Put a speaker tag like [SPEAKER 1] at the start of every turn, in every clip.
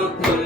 [SPEAKER 1] look.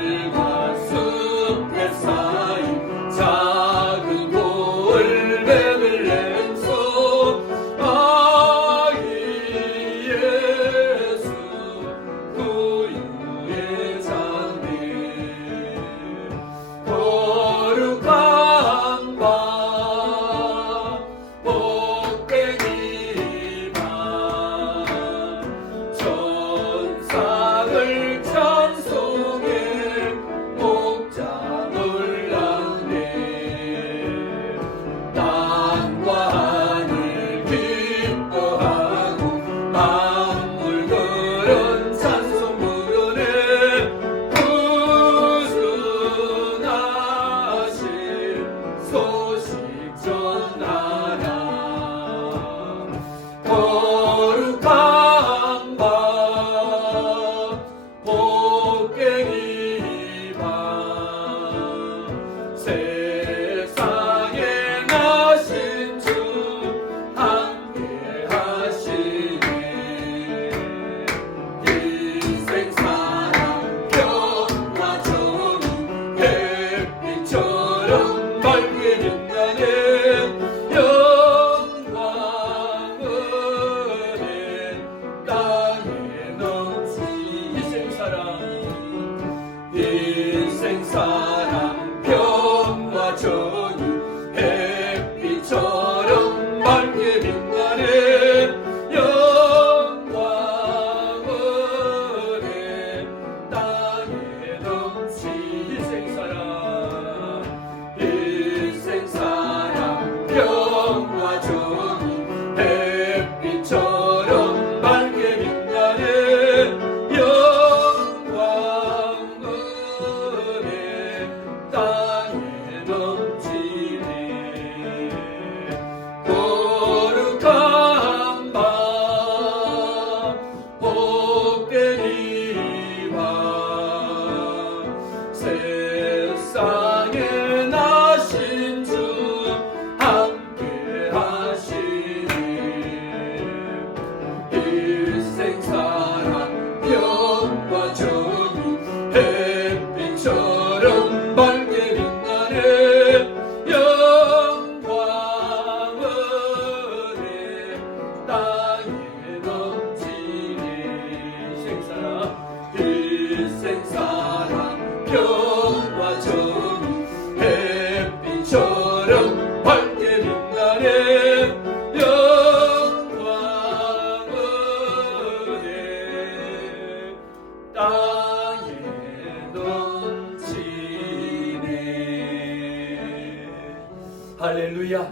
[SPEAKER 1] Hallelujah.